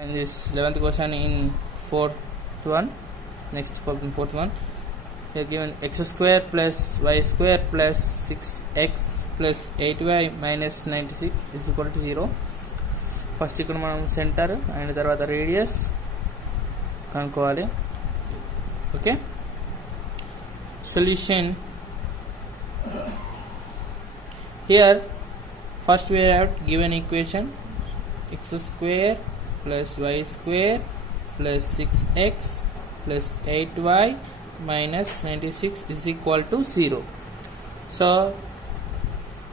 And this 11th question in fourth one. Next problem, fourth one. We are given x square plus y square plus 6x plus 8y minus 96 is equal to 0. First ఇక్కడ మనం centre and తర్వాత radius కనుక్కోవాలి. Okay, solution here first we have given equation x square plus y square plus 6x plus 8y minus 96 is equal to 0. So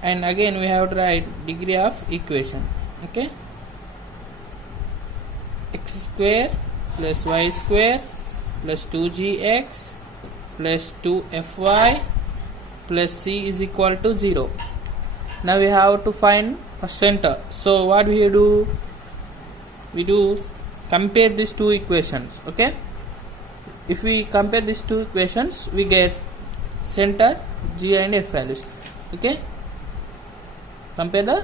and again we have to write degree of equation. Okay, x square plus y square plus 2gx plus 2fy plus c is equal to 0. Now we have to find a center. So what we do? We do compare these two equations. Okay, if we compare these two equations, we get center, g and f values. Okay, compare the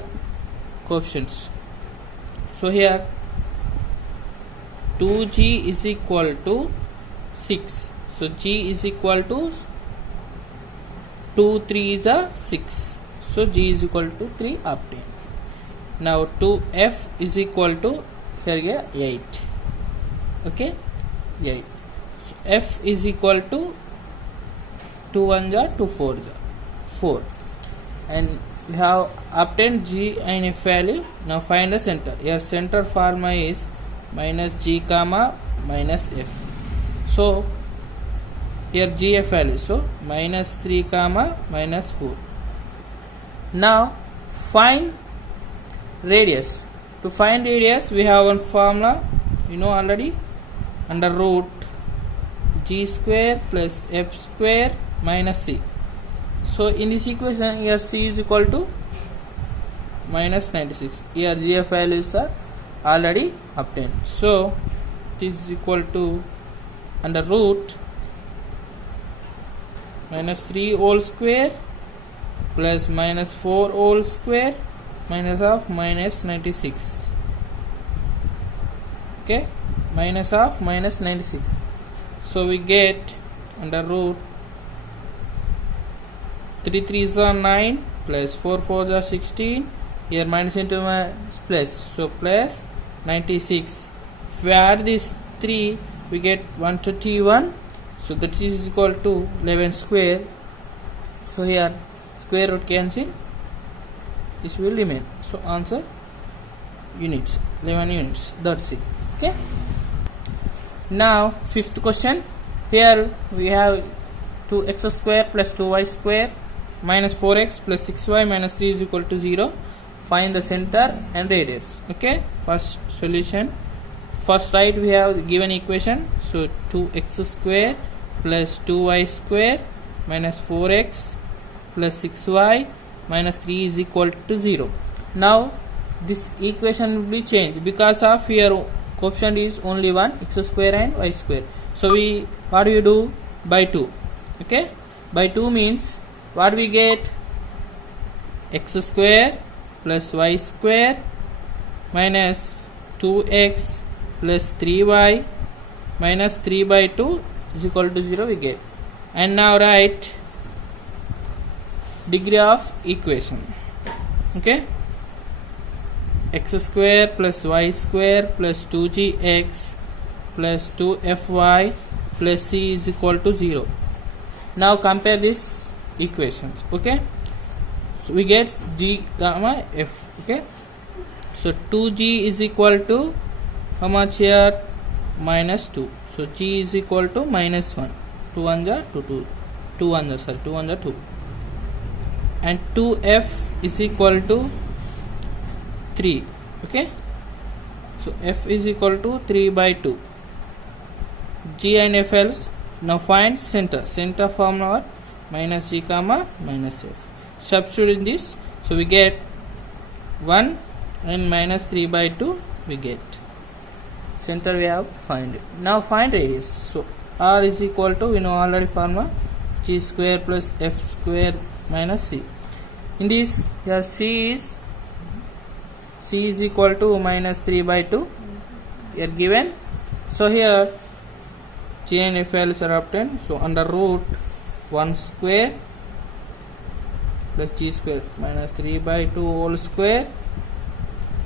coefficients. So here 2g is equal to 6. So g is equal to 2 3 is a 6. So g is equal to 3 obtained. Now 2f is equal to here 8. Okay, 8. So f is equal to 2 1 ja 2 4 ja 4. And we have obtained g and f value. Now find the center. Your center formula is minus g comma minus f. So here gf value, so minus 3 comma minus 4. Now find radius. To find radius we have one formula, you know already, under root g square plus f square minus c. So in this equation here c is equal to minus 96. Here gf values are already obtained. So this is equal to under root minus 3 whole square plus minus 4 whole square minus of minus 96. Okay, minus of minus 96. So we get under root 3 3s are 9 plus 4 4s are 16. Here minus into plus, so plus 96. If we add this 3, we get 121. So that is equal to 11 square. So here square root cancel, this will remain. So answer units, 11 units. That's it. Okay. Now fifth question. Here we have 2x square plus 2y square minus 4x plus 6y minus 3 is equal to 0. Find the center and radius. Okay, first solution. First right we have given equation. So 2x square plus 2y square minus 4x plus 6y minus 3 is equal to 0. Now this equation will be changed because of here coefficient is only one, x square and y square. So we what do you do? By 2. Okay, by 2 means what we get? X square plus y square minus 2x plus 3y minus 3 by 2 is equal to 0 we get. And now write degree of equation. Okay, x square plus y square plus 2gx plus 2fy plus c is equal to 0. Now compare these equations. Okay, so we get g comma f. Okay, so 2g is equal to how much here? Minus 2. So g is equal to minus 1. 2 1 ja 2 2. 2 1 ja, sorry, 2 1 ja 2. And 2f is equal to 3. Okay, so f is equal to 3 by 2. G and f else. Now find center. Center formula minus g comma minus f. Substitute in this, so we get 1 and minus 3 by 2 we get. Center we have find it. Now find radius. So r is equal to, you know already formula, g square plus f square minus c. In this here c is equal to minus 3 by 2 here given. So here GNFLs are obtained. So under root 1 square plus g square minus 3 by 2 whole square.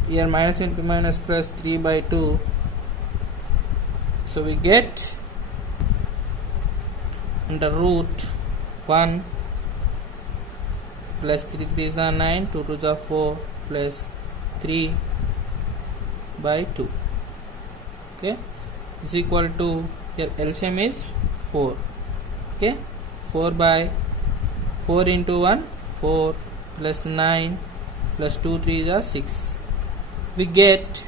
Here minus into minus plus 3 by 2. So we get under root 1 plus 3 3s are 9, 2 2s are 4 plus 3 by 2. Okay, is equal to, here LCM is 4. Okay, 4 by 4 into 1, 4 plus 9 plus 2 3s are 6. We get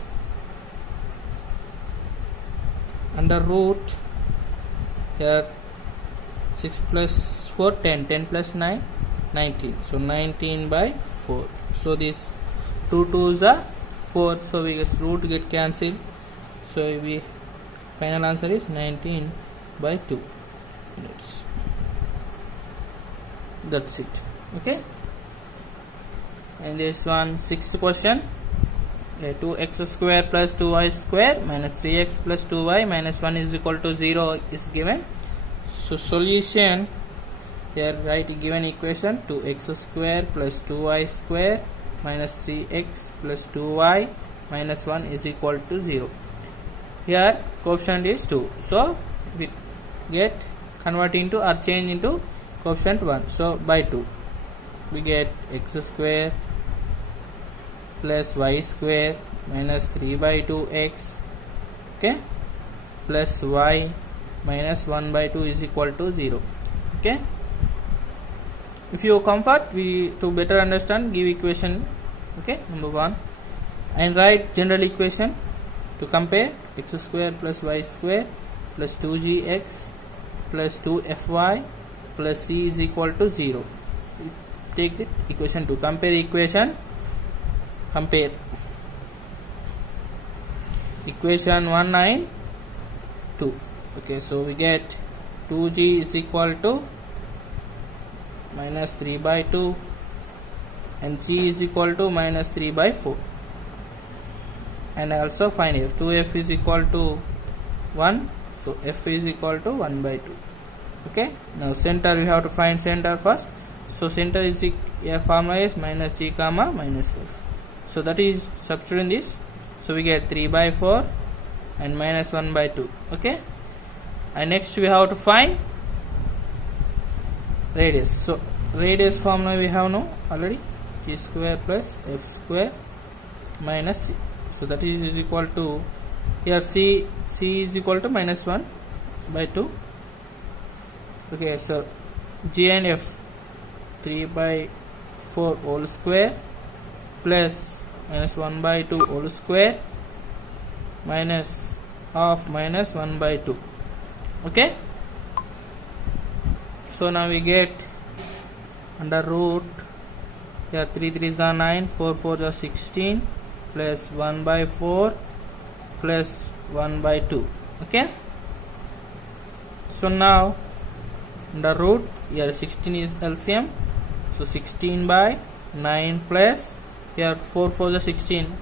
under root, here 6 plus 4 10, 10 plus 9 19. So 19 by 4. So this 2 2s are 4. So we get root get cancelled. So we final answer is 19 by 2. That's it. Okay. And this one, sixth question. 2x square plus 2y square minus 3x plus 2y minus 1 is equal to 0 is given. So solution, here write given equation, 2x square plus 2y square minus 3x plus 2y minus 1 is equal to 0. Here coefficient is 2. So we get convert into or change into coefficient 1. So by 2 we get x square plus y square minus 3 by 2x, okay, plus y minus 1 by 2 is equal to 0. Okay, if you comfort, we to better understand give equation. Okay, number 1 and write general equation to compare x square plus y square plus 2gx plus 2fy plus c is equal to 0. Take the equation to compare equation. Compare equation 1 9 2. Okay, so we get 2g is equal to minus 3 by 2 and g is equal to minus 3 by 4, and also find f. 2f is equal to 1, so f is equal to 1 by 2. Okay, now center we have to find center first. So center is formula is minus g comma minus f. So that is substitute in this. So we get 3 by 4 and minus 1 by 2. Okay, and next we have to find radius. So radius formula we have now already, g square plus f square minus c. So that is equal to, here c is equal to minus 1 by 2. Okay, so g and f 3 by 4 whole square plus minus 1 by 2 whole square minus half minus 1 by 2. Okay, so now we get under root, here 3 3s are 9, 4 4s are 16 plus 1 by 4 plus 1 by 2. Okay, so now under root, here 16 is LCM, so 16 by 9 plus, here 4 4 is 16,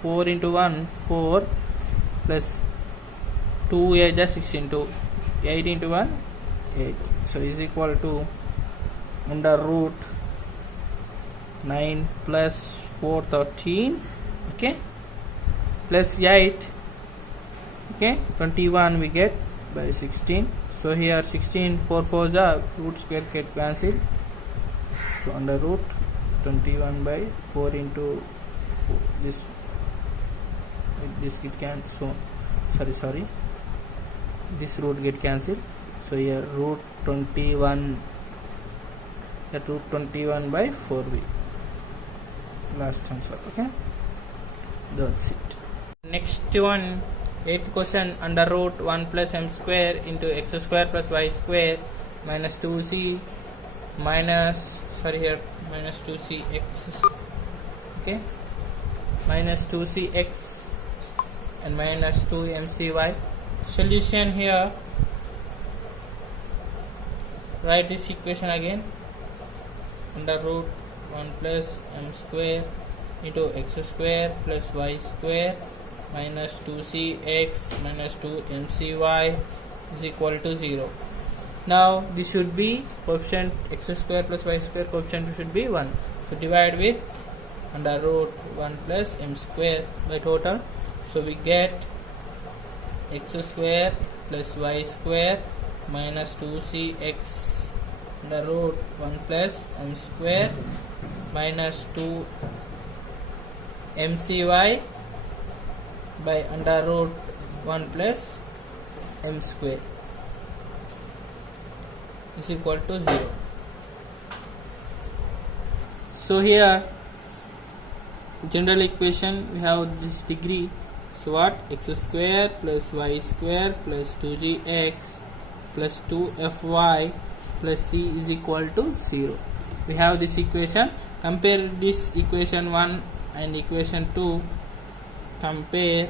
4 into 1 4 plus 2 is 16, 2 8 into 1 8. So is equal to under root 9 plus 4 13, okay, plus 8, okay, 21 we get by 16. So here 16 4 4 the root square get cancelled. So under root 21 by 4 into 4, this get cancelled. So sorry this root get cancelled. So here root 21, that root 21 by 4b, last answer. Okay, that's it. Next one, 8th question, under root 1 plus m square into x square plus y square minus 2c minus, sorry here minus 2cx, okay, minus 2cx and minus 2mcy. Solution, here write this equation again, under root 1 plus m square into x square plus y square minus 2cx minus 2mcy is equal to 0. Now this should be coefficient x square plus y square, coefficient should be 1. So divide with under root 1 plus m square by total. So we get x square plus y square minus 2cx under root 1 plus m square minus 2 mcy by under root 1 plus m square is equal to 0. So here general equation we have this degree. So what? X square plus y square plus 2gx plus 2fy plus c is equal to 0. We have this equation. Compare this equation 1 and equation 2. Compare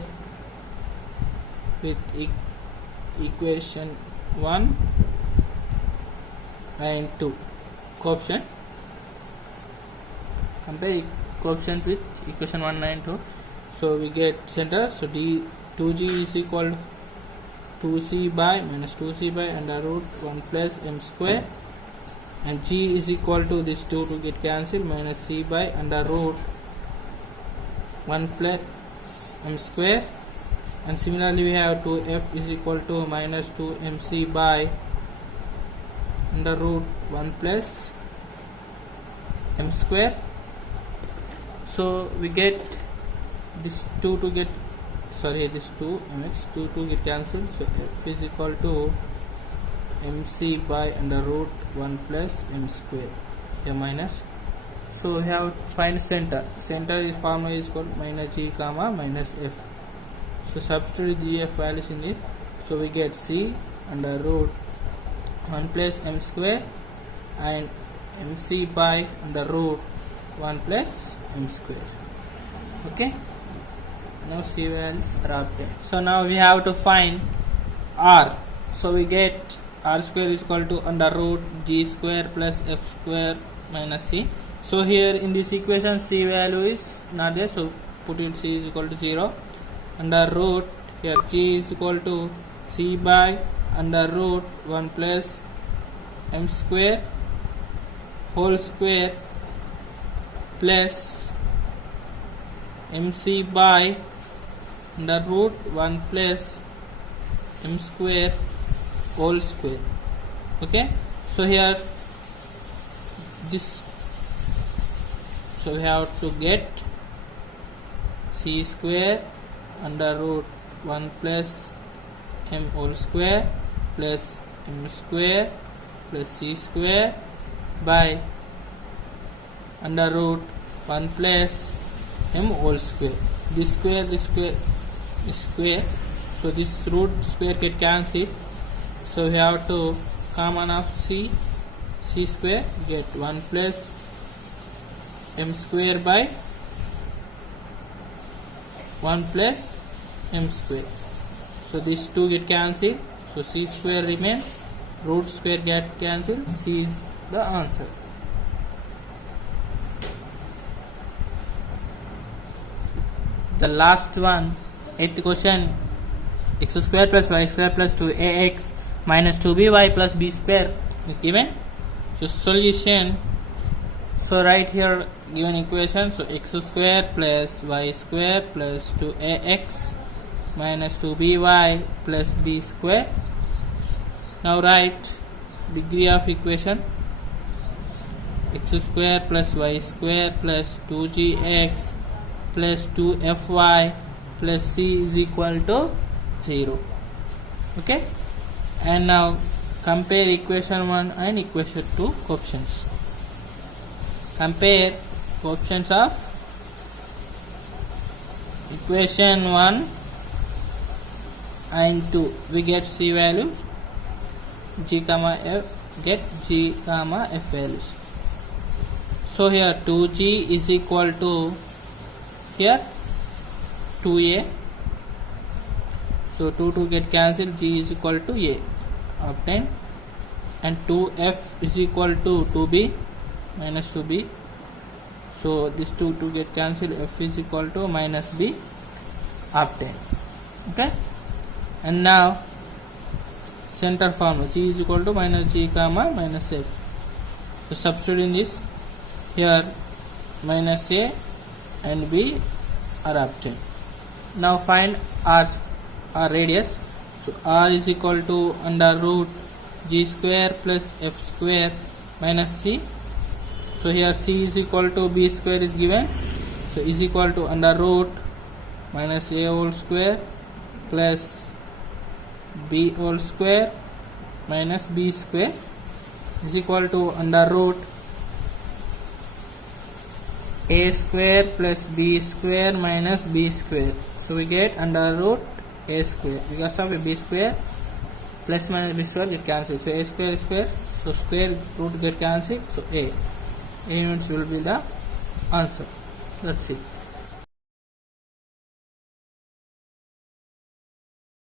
with equation 1 and 2 coefficient. Compare coefficient with equation 1 and 2. So we get center. So d2g is equal to 2c by minus 2c by under root 1 plus m square, and g is equal to this 2 to get cancelled, minus c by under root 1 plus m square. And similarly we have 2f is equal to minus 2mc by under root 1 plus m square. So we get this 2 to get this 2 2 to get cancelled. So f is equal to mc by under root 1 plus m square here minus. So we have to find center. Center formula is called minus g comma minus f. So substitute the f values in it. So we get c under root 1 plus m square and mc by under root 1 plus m square. Okay, now c values are obtained. So now we have to find r. So we get r square is equal to under root g square plus f square minus c. So here in this equation c value is not there, so put it c is equal to 0. Under root here g is equal to c by under root 1 plus m square whole square plus mc by under root 1 plus m square whole square. Okay, so here this, so we have to get c square under root 1 plus m whole square plus m square plus c square by under root 1 plus m whole square. This square, this square, this square. So this root square get cancelled. So we have to common of c square, get 1 plus m square by 1 plus m square. So these two get cancelled. So c square remain, root square get cancelled. C is the answer. The last one, 8th question, x square plus y square plus 2ax minus 2by plus b square is given. So solution, so right here given equation, so x square plus y square plus 2ax minus 2by plus b square. Now write degree of equation, x square plus y square plus 2gx plus 2fy plus c is equal to 0. Okay, and now compare equation 1 and equation 2 coefficients. Compare coefficients of equation 1 and 2. We get c values, g comma f, get g comma f values. So here 2g is equal to here 2a. So 2 get cancelled, g is equal to a obtained, and 2f is equal to 2b minus 2b. So this 2 get cancelled, f is equal to minus b. obtain. Okay, and now center formula C is equal to minus G comma minus F. So substituting this here, minus A and B are obtained. Now find R radius. So R is equal to under root G square plus F square minus C. So here C is equal to B square is given. So is equal to under root minus A whole square plus B whole square minus B square is equal to under root A square plus B square minus B square. So we get under root A square because of B square plus minus B square get cancelled. So A square is square, so square root get cancelled. So A units will be the answer. That's it.